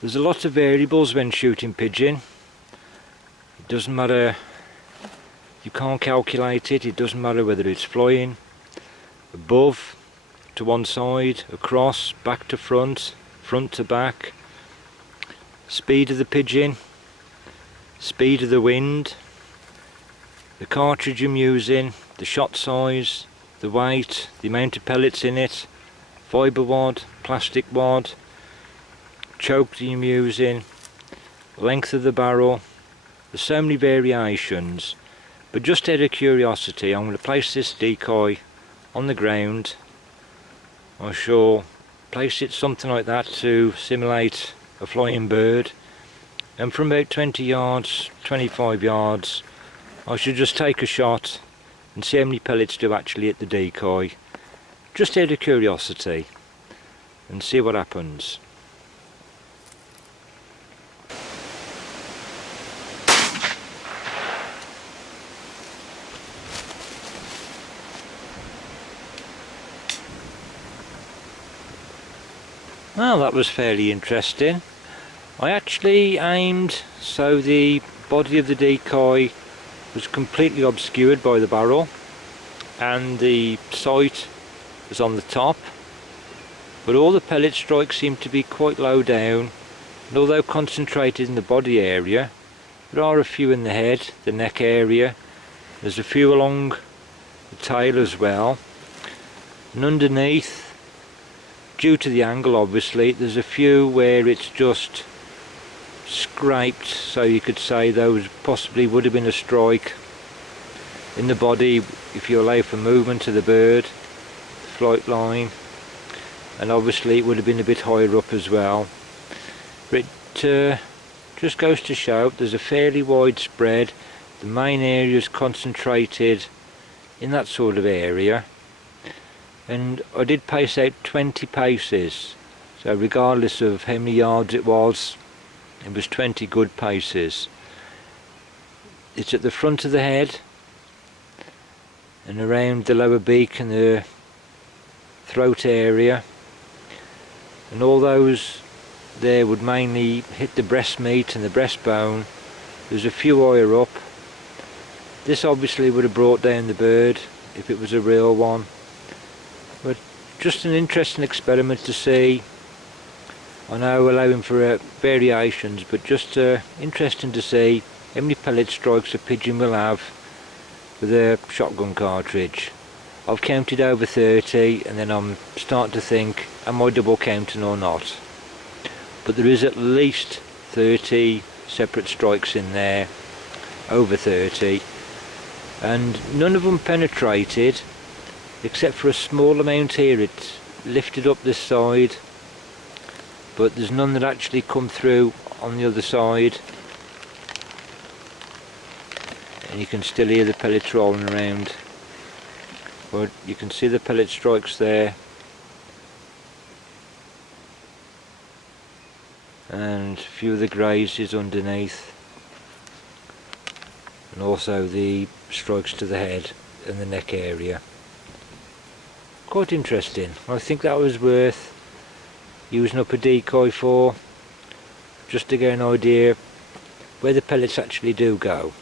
There's a lot of variables when shooting pigeon. It doesn't matter, you can't calculate it. It doesn't matter whether it's flying above to one side, across, back to front, front to back, speed of the pigeon, speed of the wind, the cartridge I'm using, the shot size, the weight, the amount of pellets in it, fibre wad, plastic wad, choke that I'm using, length of the barrel. There's so many variations, but just out of curiosity I'm going to place this decoy on the ground. I shall place it something like that to simulate a flying bird, and from about 20 yards, 25 yards, I should just take a shot and see how many pellets do actually hit the decoy, just out of curiosity, and see what happens. Well, that was fairly interesting. I actually aimed so the body of the decoy was completely obscured by the barrel and the sight was on the top, but all the pellet strikes seemed to be quite low down, and although concentrated in the body area, there are a few in the head, the neck area, there's a few along the tail as well, and underneath, due to the angle obviously, there's a few where it's just scraped, so you could say those possibly would have been a strike in the body if you allow for movement of the bird, flight line, and obviously it would have been a bit higher up as well. But it just goes to show there's a fairly wide spread. The main area is concentrated in that sort of area, and I did pace out 20 paces, so regardless of how many yards it was 20 good paces. It's at the front of the head and around the lower beak and the throat area, and all those there would mainly hit the breast meat and the breastbone. There's a few higher up. This obviously would have brought down the bird if it was a real one, but just an interesting experiment to see. I know allowing for variations, but just interesting to see how many pellet strikes a pigeon will have with a shotgun cartridge. I've counted over 30, and then I'm starting to think, am I double counting or not? But there is at least 30 separate strikes in there, over 30, and none of them penetrated except for a small amount here. It lifted up this side, but there's none that actually come through on the other side, and you can still hear the pellets rolling around, but you can see the pellet strikes there, and a few of the grazes underneath, and also the strikes to the head and the neck area. Quite interesting. I think that was worth using up a decoy for, just to get an idea where the pellets actually do go.